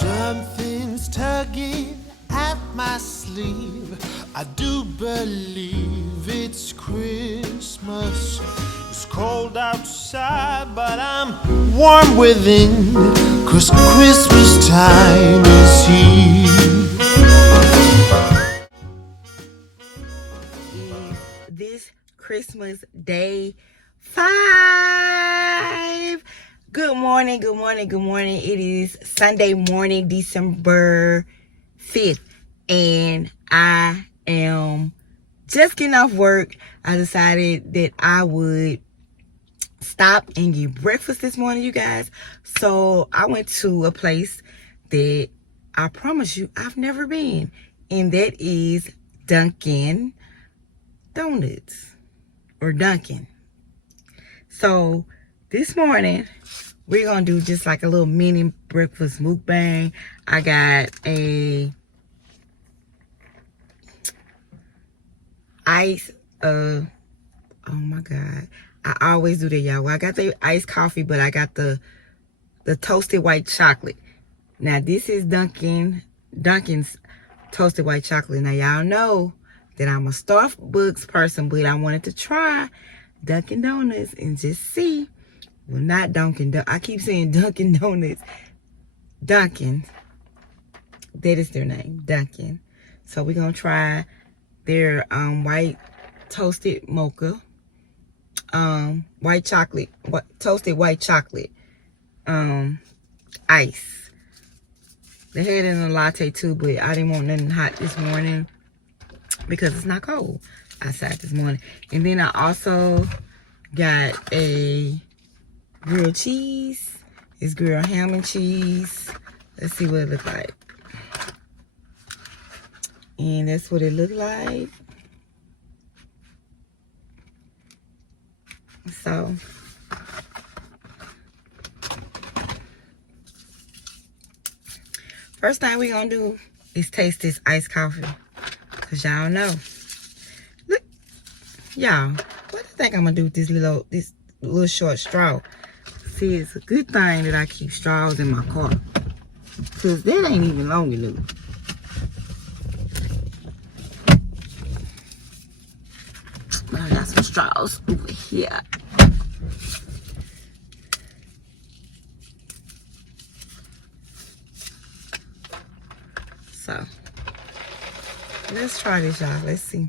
Something's tugging at my sleeve. I do believe it's Christmas. It's cold outside, but I'm warm within, 'cause Christmas time is here. This Christmas day 5. Good morning, good morning, good morning. It is Sunday morning, December 5th, and I am just getting off work. I decided that I would stop and get breakfast this morning, you guys. So I went to a place that I promise you I've never been, and that is Dunkin' Donuts or Dunkin'. So this morning we're gonna do just like a little mini breakfast mukbang. I got a ice oh my god, I always do that, y'all. Well, I got the iced coffee, but I got the toasted white chocolate. Now this is Dunkin's toasted white chocolate. Now y'all know that I'm a Starbucks person, but I wanted to try Dunkin' Donuts and just see. Well, not Dunkin'. I keep saying Dunkin' Donuts. Dunkin'. That is their name, Dunkin'. So we're gonna try their white toasted mocha, white chocolate, toasted white chocolate, ice. They had it in a latte too, but I didn't want nothing hot this morning because it's not cold outside this morning. And then I also got a grilled cheese. It's grilled ham and cheese. Let's see what it looks like. And that's what it looked like. So first thing we're gonna do is taste this iced coffee, cause y'all know. Look, y'all, what do you think I'm gonna do with this little short straw? See, it's a good thing that I keep straws in my car, cause that ain't even long enough. I got some straws over here. So let's try this, y'all. Let's see.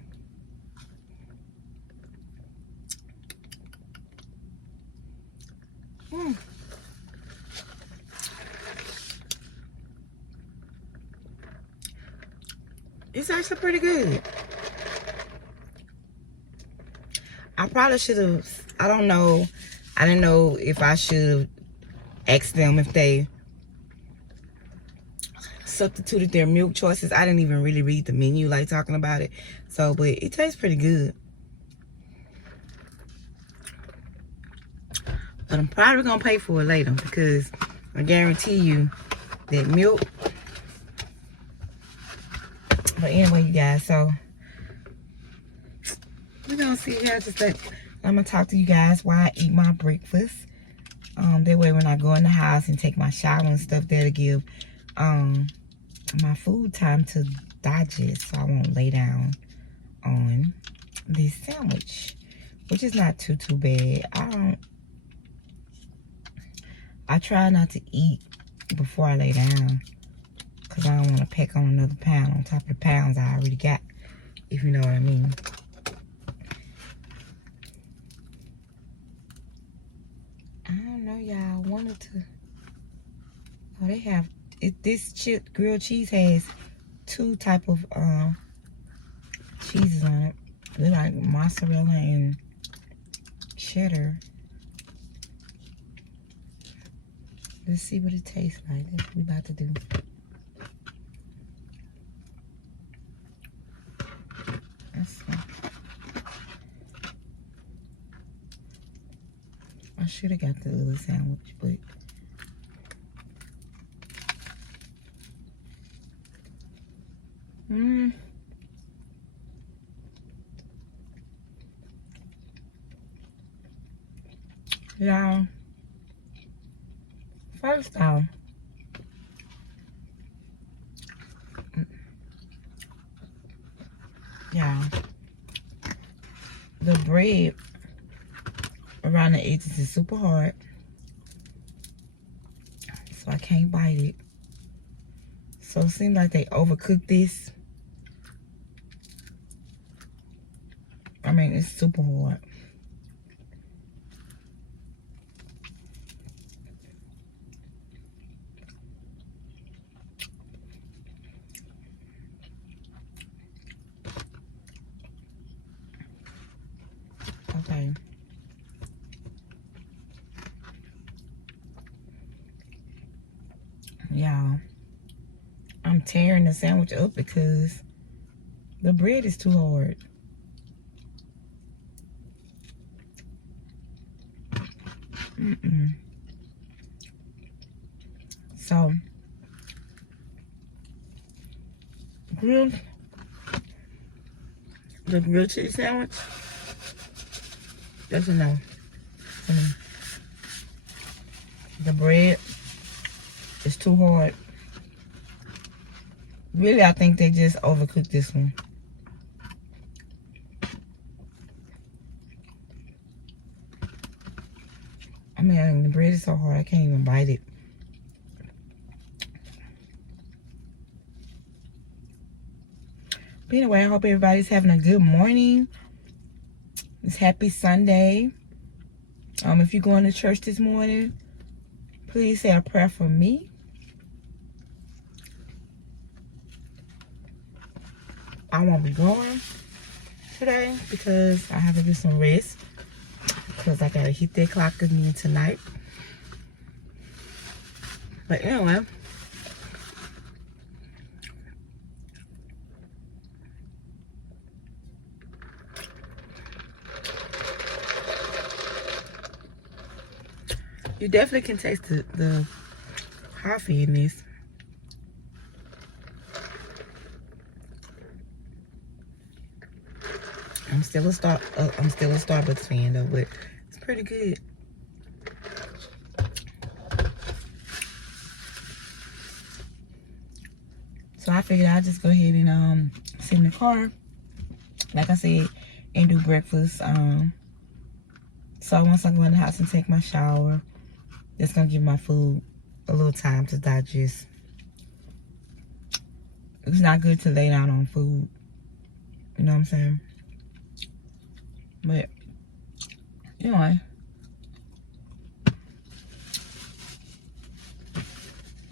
It's actually pretty good. I probably should have, I don't know. I didn't know if I should have asked them if they substituted their milk choices. I didn't even really read the menu like talking about it. So, but it tastes pretty good. But I'm probably going to pay for it later because I guarantee you that milk. But anyway, you guys, so we're going to see here. I'm going to talk to you guys while I eat my breakfast. That way when I go in the house and take my shower and stuff, that'll give my food time to digest, so I won't lay down on this sandwich, which is not too bad. I try not to eat before I lay down because I don't want to pack on another pound on top of the pounds I already got, if you know what I mean. I don't know, y'all. Wanted to. Oh, they have this grilled cheese has two type of cheeses on it. They're like mozzarella and cheddar. Let's see what it tastes like. That's what we about to do. Let's see. I should have got the other sandwich, but y'all, first off, Yeah. The bread around the edges is super hard, so I can't bite it. So it seems like they overcooked this. I mean, it's super hard. Okay. Y'all, I'm tearing the sandwich up because the bread is too hard. So, the grilled cheese sandwich, that's a no. The bread is too hard. Really, I think they just overcooked this one. I mean, the bread is so hard, I can't even bite it. But anyway, I hope everybody's having a good morning. It's happy Sunday. If you're going to church this morning, please say a prayer for me. I won't be going today because I have to get some rest, because I gotta hit that clock again tonight. But anyway, you definitely can taste the coffee in this. I'm still a Starbucks fan though, but it's pretty good. So I figured I'd just go ahead and sit in the car, like I said, and do breakfast. So once I go in the house and take my shower, that's gonna give my food a little time to digest. It's not good to lay down on food, you know what I'm saying? But anyway,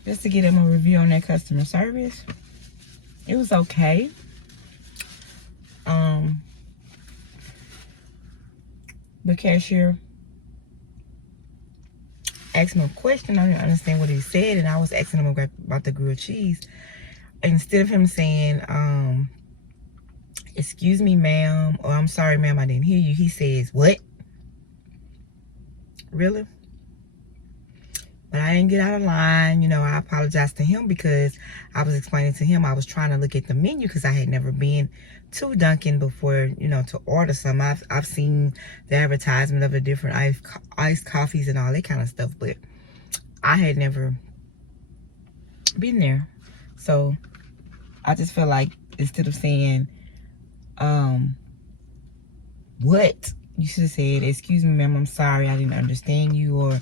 just to get them a review on their customer service, it was okay. The cashier asked me a question. I didn't understand what he said, and I was asking him about the grilled cheese. Instead of him saying, excuse me, ma'am, or I'm sorry, ma'am, I didn't hear you, he says, what? Really? But I didn't get out of line. You know, I apologized to him because I was explaining to him I was trying to look at the menu because I had never been to Dunkin' before, you know, to order some. I've seen the advertisement of the different iced coffees and all that kind of stuff, but I had never been there. So I just felt like instead of saying, what? You should have said, excuse me, ma'am, I'm sorry, I didn't understand you, or,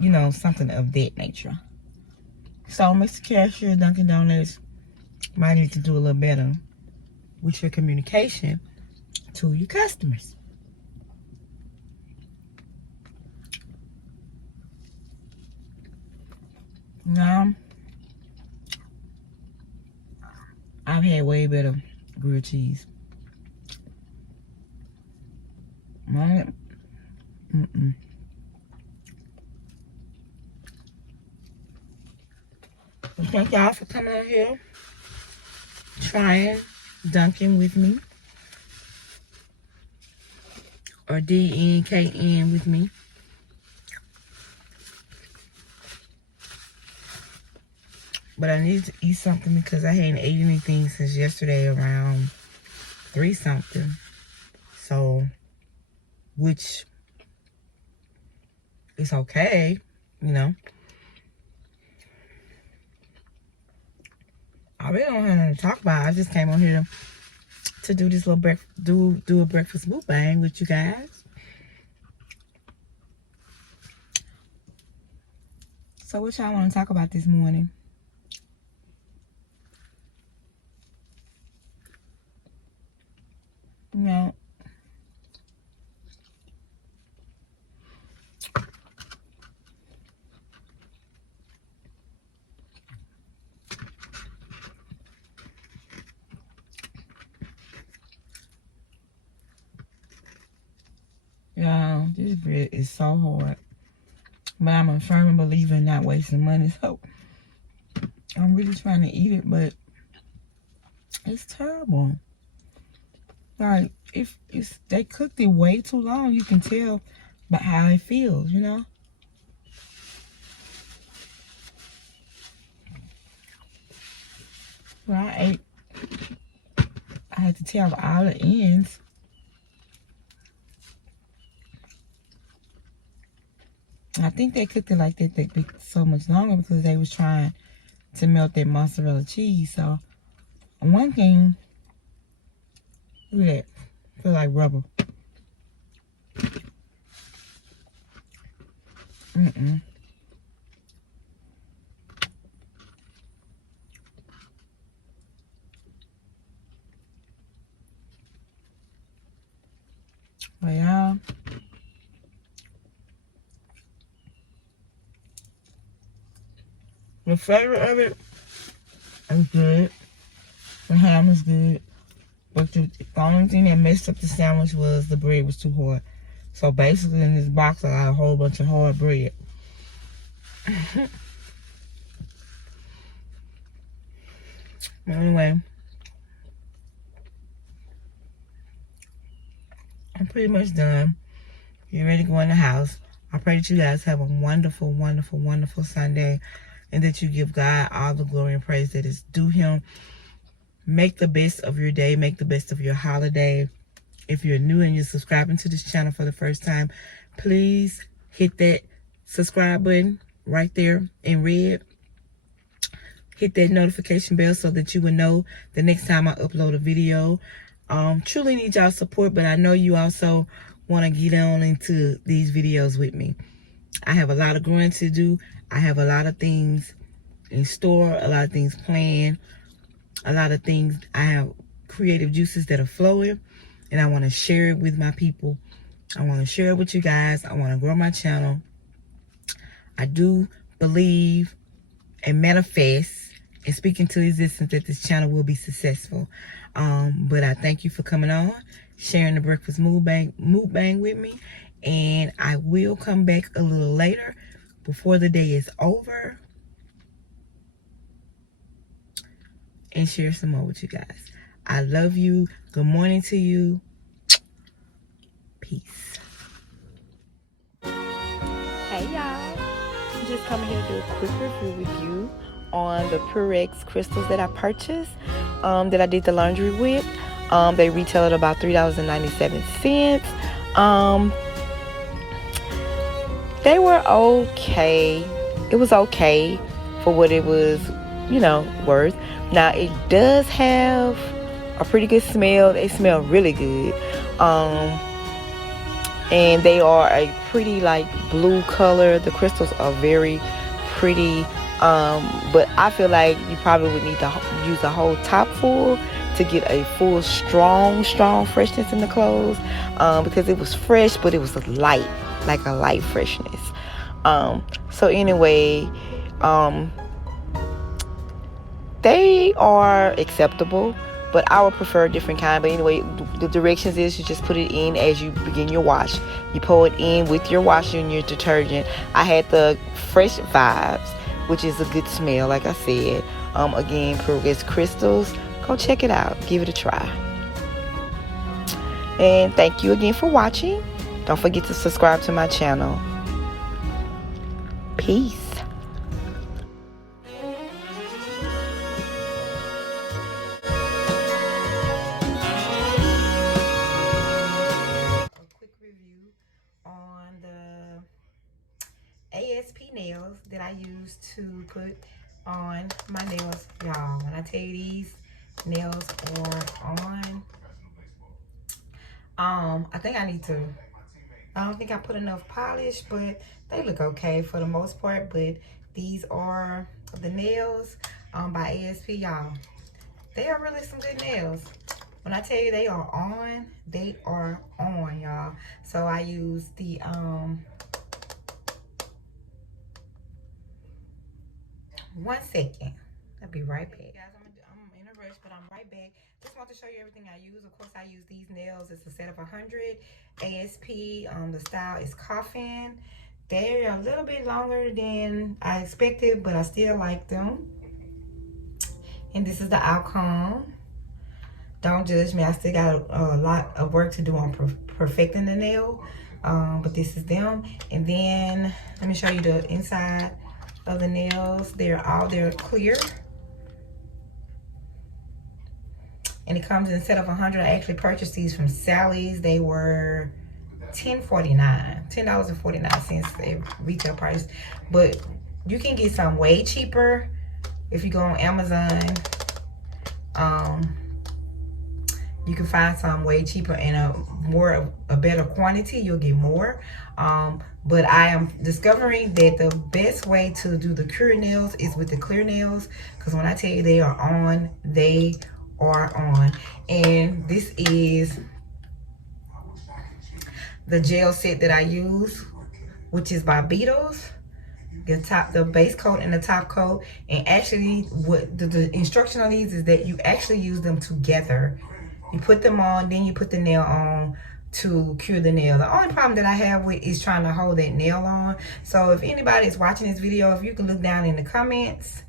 you know, something of that nature. So, Mr. Cashier, Dunkin' Donuts might need to do a little better with your communication to your customers. Now, I've had way better grilled cheese. Right? Well, thank y'all for coming out here, trying Dunkin' with me, or DNKN with me. But I need to eat something because I hadn't ate anything since yesterday around 3 something. So, which is okay, you know. I really don't have nothing to talk about. I just came on here to do this little do a breakfast mukbang with you guys. So what y'all want to talk about this morning? No. Y'all, this bread is so hard. But I'm a firm believer in not wasting money. So I'm really trying to eat it, but it's terrible. Like, if they cooked it way too long, you can tell by how it feels, you know? Well, I had to tear off all the ends. I think they cooked it like that so much longer because they was trying to melt that mozzarella cheese. So, one thing, look at that. Feel like rubber. But y'all, the flavor of it is good. The ham is good. But the only thing that messed up the sandwich was the bread was too hard. So basically in this box I got a whole bunch of hard bread. Anyway, I'm pretty much done. Get ready to go in the house. I pray that you guys have a wonderful, wonderful, wonderful Sunday, and that you give God all the glory and praise that is due him. Make the best of your day. Make the best of your holiday. If you're new and you're subscribing to this channel for the first time, please hit that subscribe button right there in red. Hit that notification bell so that you will know the next time I upload a video. Truly need y'all support, but I know you also want to get on into these videos with me. I have a lot of growing to do. I have a lot of things in store, a lot of things planned, a lot of things. I have creative juices that are flowing, and I want to share it with my people. I want to share it with you guys. I want to grow my channel. I do believe and manifest and speak into existence that this channel will be successful. But I thank you for coming on, sharing the breakfast mukbang with me, and I will come back a little later before the day is over and share some more with you guys. I love you. Good morning to you. Peace. Hey y'all, I'm just coming here to do a quick review with you on the Purex crystals that I purchased, that I did the laundry with. They retail at about $3.97. They were okay. It was okay for what it was, you know, worth. Now it does have a pretty good smell. They smell really good. And they are a pretty like blue color. The crystals are very pretty. But I feel like you probably would need to use a whole top full to get a full strong freshness in the clothes, because it was fresh, but it was light, like a light freshness. So anyway, they are acceptable, but I would prefer a different kind. But anyway, the directions is you just put it in as you begin your wash. You pour it in with your washer and your detergent. I had the Fresh Vibes, which is a good smell, like I said. Again, Purex Crystals. Go check it out. Give it a try. And thank you again for watching. Don't forget to subscribe to my channel. Peace. ASP nails that I use to put on my nails, y'all. When I tell you these nails are on I think I need to, I don't think I put enough polish, but they look okay for the most part. But these are the nails by ASP, y'all. They are really some good nails. When I tell you they are on, y'all. So I use the one second. I'll be right back. Guys, I'm in a rush, but I'm right back. Just want to show you everything I use. Of course, I use these nails. It's a set of 100 ASP. The style is Coffin. They're a little bit longer than I expected, but I still like them. And this is the outcome. Don't judge me. I still got a lot of work to do on perfecting the nail. But this is them. And then let me show you the inside of the nails. They're clear. And it comes instead of 100. I actually purchased these from Sally's. They were $10.49 their retail price. But you can get some way cheaper if you go on Amazon. You can find some way cheaper and a better quantity. You'll get more. But I am discovering that the best way to do the cure nails is with the clear nails. Because when I tell you they are on, they are on. And this is the gel set that I use, which is by Beetles. The base coat and the top coat. And actually what the instruction on these is that you actually use them together. You put them on, then you put the nail on to cure the nail. The only problem that I have with is trying to hold that nail on. So if anybody is watching this video, if you can look down in the comments,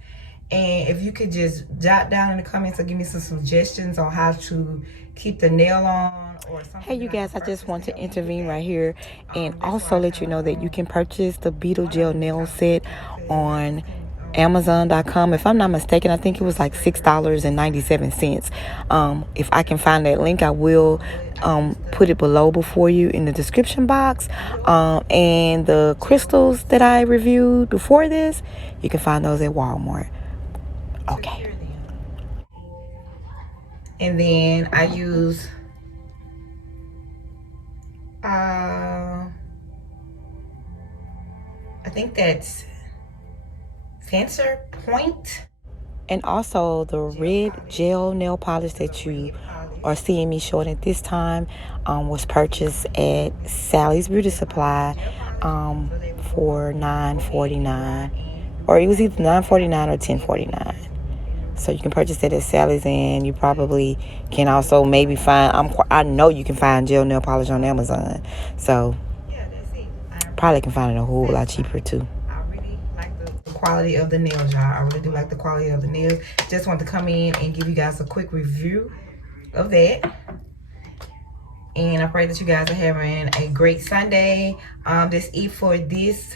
and if you could just jot down in the comments or give me some suggestions on how to keep the nail on or something. Hey you guys, I just want to intervene right here and also let you know that you can purchase the Beetle Gel nail set on Amazon.com. If I'm not mistaken, I think it was like $6.97. If I can find that link, I will put it below before you in the description box. And the crystals that I reviewed before this, you can find those at Walmart. Okay. And then I use I think that's Fencer Point. And also the red gel nail polish that you are seeing me showing at this time was purchased at Sally's Beauty Supply for $9.49, or it was either $9.49 or $10.49. So you can purchase it at Sally's, and you probably can also maybe find, I know you can find gel nail polish on Amazon. So probably can find it a whole lot cheaper too. I really like the quality of the nails, y'all. I really do like the quality of the nails. Just want to come in and give you guys a quick review of that. And I pray that you guys are having a great Sunday. That's it for this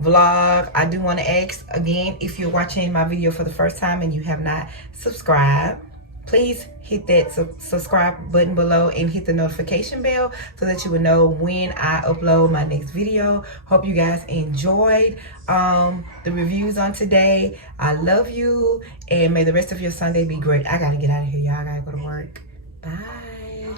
vlog. I do want to ask again, if you're watching my video for the first time and you have not subscribed, please hit that subscribe button below and hit the notification bell so that you will know when I upload my next video. Hope you guys enjoyed the reviews on today. I love you, and may the rest of your Sunday be great. I gotta get out of here, y'all. I gotta go to work. Bye.